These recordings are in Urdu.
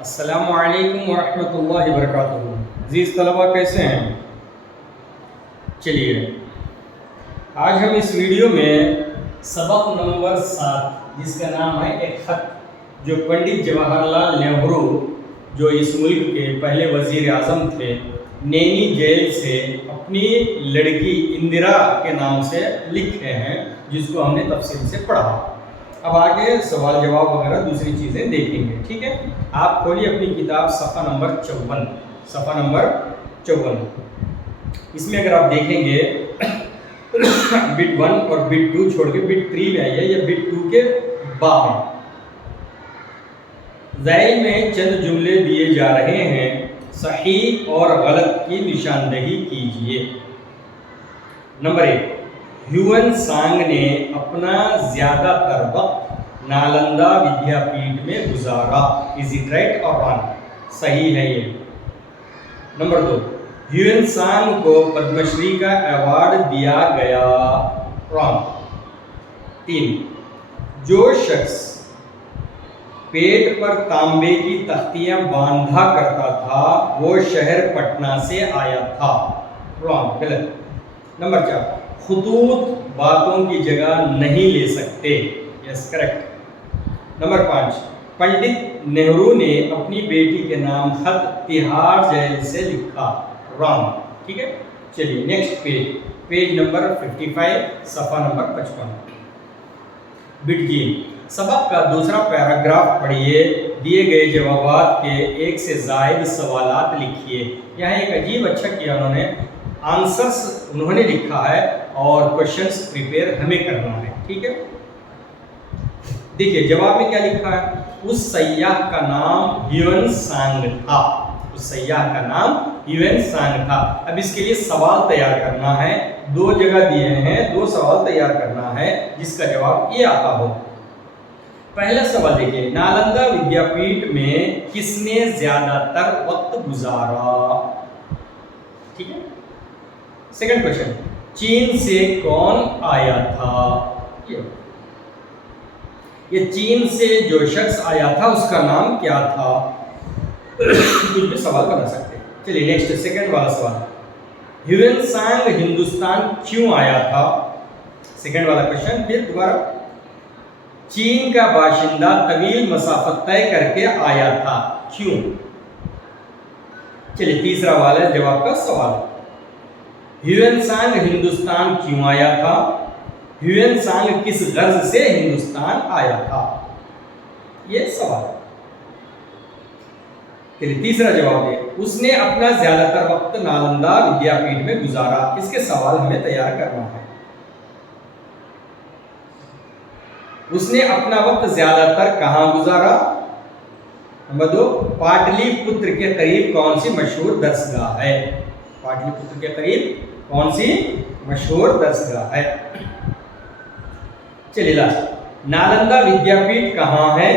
السلام علیکم ورحمۃ اللہ وبرکاتہ۔ عزیز طلبہ کیسے ہیں؟ چلیے آج ہم اس ویڈیو میں سبق نمبر 7 جس کا نام ہے ایک خط، جو پنڈت جواہر لال نہرو جو اس ملک کے پہلے وزیر اعظم تھے، نینی جیل سے اپنی لڑکی اندرا کے نام سے لکھے ہیں، جس کو ہم نے تفصیل سے پڑھا۔ اب آگے سوال جواب وغیرہ دوسری چیزیں دیکھیں گے، ٹھیک ہے؟ آپ کھولیے اپنی کتاب صفحہ نمبر 54۔ اس میں اگر آپ دیکھیں گے بٹ 1 اور بٹ 2 چھوڑ کے بٹ 3 میں آئیے، یا بٹ 2 کے بعد ذیل میں چند جملے دیے جا رہے ہیں، صحیح اور غلط کی نشاندہی کیجیے۔ نمبر 1، ہیون سانگ نے اپنا زیادہ تر وقت نالندہ ودیا پیٹھ میں گزارا۔ از اٹ رائٹ اور رانگ؟ صحیح ہے یہ۔ نمبر 2، ہیون سانگ کو پدم شری کا ایوارڈ دیا گیا۔ رانگ۔ 3، جو شخص پیٹ پر تانبے کی تختیاں باندھا کرتا تھا وہ شہر پٹنہ سے آیا تھا۔ رانگ، غلط۔ نمبر 4، خطوط باتوں کی جگہ نہیں لے سکتے۔ یس، کریکٹ۔ نمبر 5، پنڈت نہرو نے اپنی بیٹی کے نام خط تہاڑ جیل سے لکھا۔ رانگ، ٹھیک ہے؟ چلیے نیکسٹ پیج نمبر 55، صفحہ نمبر 55۔ بٹ جی، سبق کا دوسرا پیراگراف پڑھیے، دیے گئے جوابات کے ایک سے زائد سوالات لکھیے۔ یہاں ایک عجیب اچھا کیا انہوں نے، آنسرس انہوں نے لکھا ہے اور کوشچنس پریپیئر ہمیں کرنا ہے، ٹھیک ہے؟ دیکھیے جواب میں کیا لکھا ہے، اس سیاح کا نام ہیون سانگ تھا۔ اس سیاح کا نام ہیون سانگ تھا۔ اب اس کے لیے سوال تیار کرنا ہے، 2 جگہ دیے ہیں، 2 سوال تیار کرنا ہے جس کا جواب یہ آتا ہو۔ پہلا سوال دیکھیے، نالندہ ودیا پیٹھ میں کس نے زیادہ تر وقت گزارا؟ ٹھیک ہے؟ سیکنڈ کوشچن، چین سے کون آیا تھا؟ یہ چین سے جو شخص آیا تھا اس کا نام کیا تھا؟ کچھ بھی سوال بنا سکتے ہیں۔ چلیے نیکسٹ سیکنڈ والا سوال، ہیون سانگ ہندوستان کیوں آیا تھا؟ سیکنڈ والا کوشچن پھر دوبارہ، چین کا باشندہ طویل مسافت طے کر کے آیا تھا، کیوں؟ چلیے تیسرا والا جواب کا سوال، ہیون سانگ ہندوستان کیوں آیا تھا؟ ہیون سانگ کس غرض سے ہندوستان آیا تھا؟ یہ سوال۔ چلیے تیسرا جواب ہے، اس نے اپنا زیادہ تر وقت نالندہ ودیا پیٹھ میں گزارا۔ اس کے سوال ہمیں تیار کرنا ہے۔ اس نے اپنا وقت زیادہ تر کہاں گزارا؟ نمبر 2، پاٹلی پتر کے قریب کون سی مشہور درسگاہ ہے؟ پاٹلی پتر کے قریب کون سی مشہور درسگاہ ہے؟ چلیے لاسٹ، نالندہ ودیا پیٹھ کہاں ہے؟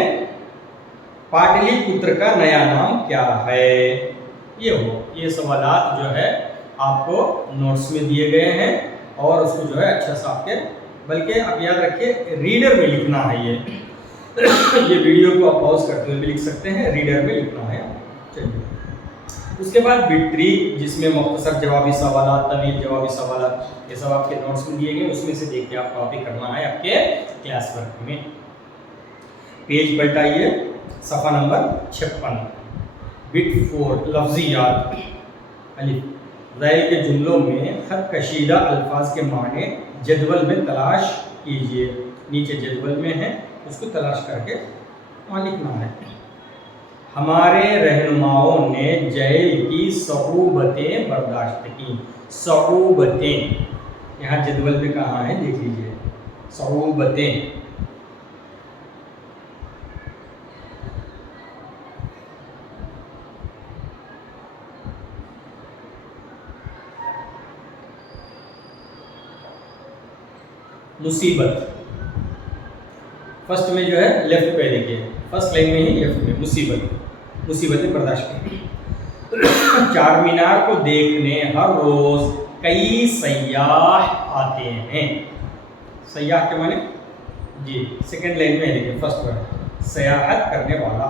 پاٹلی پتر کا نیا نام کیا ہے؟ یہ سوالات جو ہے آپ کو نوٹس میں دیے گئے ہیں، اور اس کو جو ہے اچھا سا آپ کے، بلکہ آپ یاد رکھیے ریڈر میں لکھنا ہے۔ یہ ویڈیو کو آپ پاز کرتے ہوئے بھی لکھ سکتے ہیں، ریڈر میں لکھنا ہے۔ چلیے اس کے بعد بٹ 3 جس میں مختصر جوابی سوالات، طویل جوابی سوالات، یہ سب آپ کے نوٹس میں دیے گئے، اس میں سے دیکھ کے آپ کاپی کرنا ہے آپ کے کلاس ورک میں۔ پیج پلٹائیے، صفحہ نمبر 56۔ بٹ 4، لفظیات۔ الف، ذیل کے جملوں میں خط کشیدہ الفاظ کے معنی جدول میں تلاش کیجیے۔ نیچے جدول میں ہے، اس کو تلاش کر کے وہاں لکھنا ہے۔ ہمارے رہنماؤں نے جیل کی صعوبتیں برداشت کی۔ صعوبتیں یہاں جدول میں کہاں ہے دیکھ لیجیے، صعوبتیں۔ مصیبت فرسٹ میں جو ہے لیفٹ پہ دیکھیے، فرسٹ لائن میں ہی لیفٹ میں، مصیبتیں برداشت کی۔ چار مینار کو دیکھنے ہر روز کئی سیاح آتے ہیں۔ سیاح کے معنی جی سیکنڈ لائن میں دیکھیے، فرسٹ ورڈ سیاحت کرنے والا۔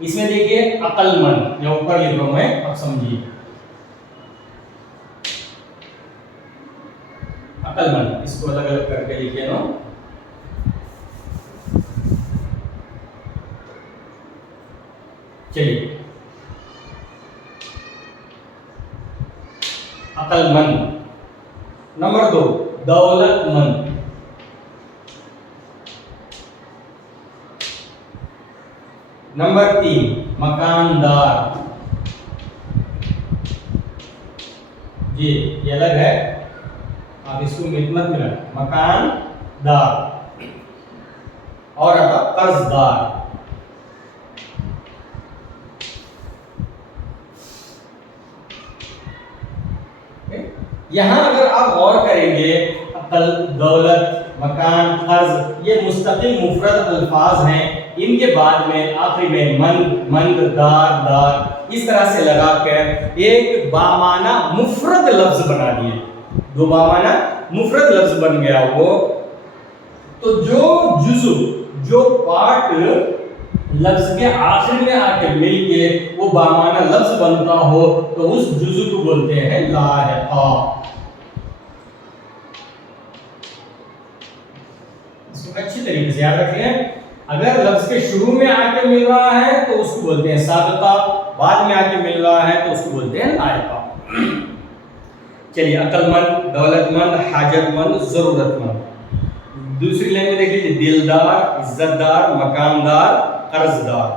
اس میں دیکھیے عقل مند، یا اوپر لکھ رہا ہوں میں، اب سمجھیے عقل مند، اس کو الگ الگ کر کے لکھے نا، چلیے عقل مند۔ نمبر 2 دولت مند، نمبر 3 مکاندار، جی یہ الگ ہے، آپ اس کو مت ملا، مکاندار، اور آتا قرض دار۔ یہاں اگر آپ غور کریں گے، عقل، دولت، مکان، قرض، یہ مستقل مفرد الفاظ ہیں، ان کے بعد میں آخری میں مند، مند، دار، دار، اس طرح سے لگا کر ایک بامعنی مفرد لفظ بنا دیے، دو بامعنی مفرد لفظ بن گیا وہ۔ تو جو جزو، جو پارٹ لفظ کے آخر میں آ کے مل کے وہ بامعنی لفظ بنتا ہو تو اس جزو کو بولتے ہیں لاحقہ۔ اس کو اچھی طریقے سے یاد رکھ لیں، اگر لفظ کے شروع میں آ کے مل رہا ہے تو اس کو بولتے ہیں سابقہ، بعد میں آ کے مل رہا ہے تو اس کو بولتے ہیں لاحقہ۔ چلیے عقل مند، دولت مند، حاجت مند، ضرورت مند۔ دوسری لائن میں دیکھ لیجیے، دلدار، عزت دار، مکاندار، قرض دار۔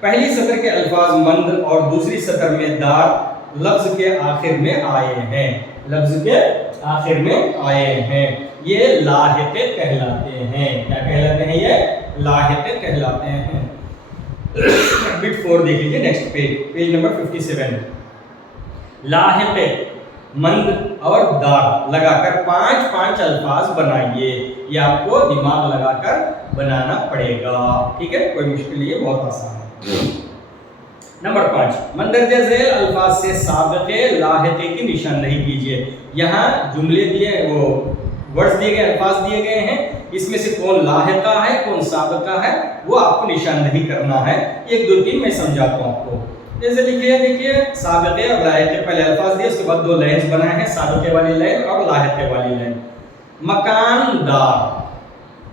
پہلی سطر کے الفاظ مند اور دوسری سطر میں دار لفظ کے آخر میں آئے ہیں، لفظ کے آخر میں آئے ہیں، یہ لاحقے کہلاتے ہیں۔ کیا کہلاتے ہیں؟ یہ لاحقے کہلاتے ہیں۔ بٹ 4 دیکھ لیجیے، نیکسٹ پیج نمبر 57۔ لاحقے مند اور دار لگا کر 5 الفاظ بنائیے، یہ آپ کو دماغ لگا کر بنانا پڑے گا، ٹھیک ہے، کوئی مشکل نہیں ہے، بہت آسان ہے۔ نمبر 5 مندرجہ ذیل الفاظ سے سابقے لاحقے کی نشاندہی کیجیے۔ یہاں جملے دیے، وہ ورڈز دیے گئے، الفاظ دیے گئے ہیں، اس میں سے کون لاحقہ ہے کون سابقہ ہے وہ آپ کو نشاندہی کرنا ہے۔ 1 2 3 میں سمجھاتا ہوں آپ کو۔ جیسے دیکھیے سابقے اور لاحقے، پہلے الفاظ دیے، اس کے بعد 2 لائنز بنائے ہیں، سابقے والی لائن اور لاحقے والی لائن۔ مکاندار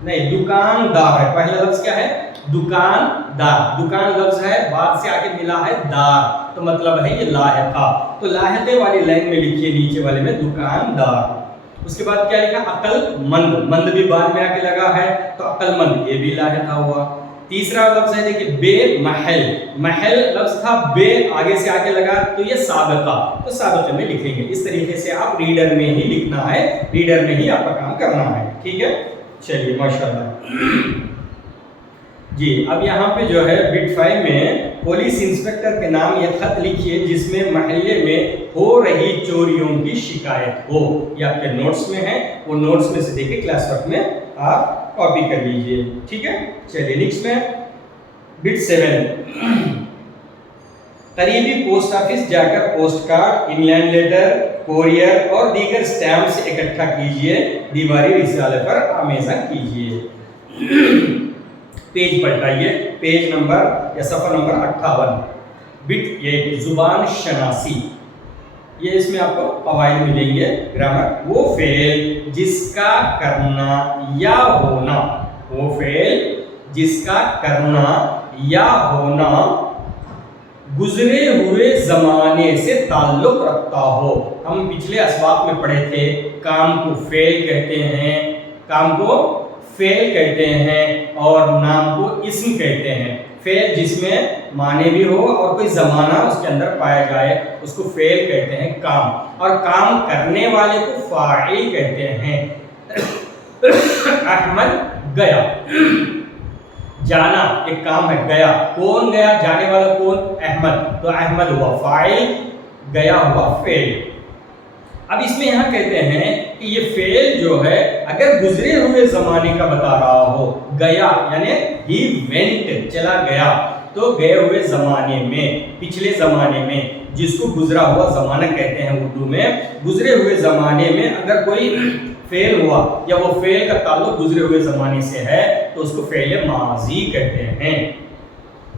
نہیں، دکاندار ہے، پہلا لفظ کیا ہے؟ دکاندار، دکان لفظ ہے، بعد سے آگے ملا ہے دار، تو مطلب ہے یہ لاحقہ۔ تو لاحقے والی لائن میں لکھیے، نیچے والے میں دکاندار۔ اس کے بعد کیا لکھا؟ عقل مند، مند بھی بعد میں آ کے لگا ہے تو عقل مند، یہ بھی لاحقہ ہوا۔ تیسرا لفظ ہے دیکھیے بے محل، محل لفظ تھا، بے آگے سے آگے لگا تو یہ سابقہ، تو سابقہ میں لکھیں گے۔ اس طریقے سے آپ ریڈر میں ہی لکھنا ہے، ریڈر میں ہی آپ کا کام کرنا ہے، ٹھیک ہے۔ چلیے ماشاءاللہ جی، اب یہاں پہ جو ہے بٹ 5 میں پولیس انسپکٹر کے نام یہ خط لکھیے جس میں محلے میں ہو رہی چوریوں کی شکایت ہو، یہ آپ کے نوٹس میں ہے، وہ نوٹس میں سے دیکھیں کلاس ورک میں آپ کاپی کر لیجئے، ٹھیک ہے۔ چلیے نیکسٹ میں بٹ 7 قریبی پوسٹ آفس جا کر post card, inland letter, courier اور دیگر سٹیمپس اکٹھا کیجئے، دیواری رسالے پر آمیزہ کیجئے۔ پیج پلٹائیے، پیج نمبر یا صفحہ نمبر 58۔ بٹ 8 زبان شناسی، یہ اس میں آپ کو قواعد ملیں گے گرامر۔ وہ فعل جس کا کرنا یا ہونا، وہ فعل جس کا کرنا یا ہونا گزرے ہوئے زمانے سے تعلق رکھتا ہو۔ ہم پچھلے اسباق میں پڑھے تھے، کام کو فعل کہتے ہیں، کام کو فعل کہتے ہیں اور نام کو اسم کہتے ہیں۔ فعل جس میں معنی بھی ہو اور کوئی زمانہ اس کے اندر پایا جائے اس کو فعل کہتے ہیں، کام، اور کام کرنے والے کو فاعل کہتے ہیں۔ احمد گیا، جانا ایک کام ہے، گیا، کون گیا؟ جانے والا کون؟ احمد، تو احمد ہوا فاعل، گیا ہوا فعل۔ اب اس میں یہاں کہتے ہیں کہ یہ فعل جو ہے اگر گزرے ہوئے زمانے کا بتا رہا ہو، گیا یعنی ہی وینٹ، چلا گیا، تو گئے ہوئے زمانے میں، پچھلے زمانے میں، جس کو گزرا ہوا زمانہ کہتے ہیں اردو میں، گزرے ہوئے زمانے میں اگر کوئی فعل ہوا یا وہ فعل کا تعلق گزرے ہوئے زمانے سے ہے تو اس کو فعل ماضی کہتے ہیں۔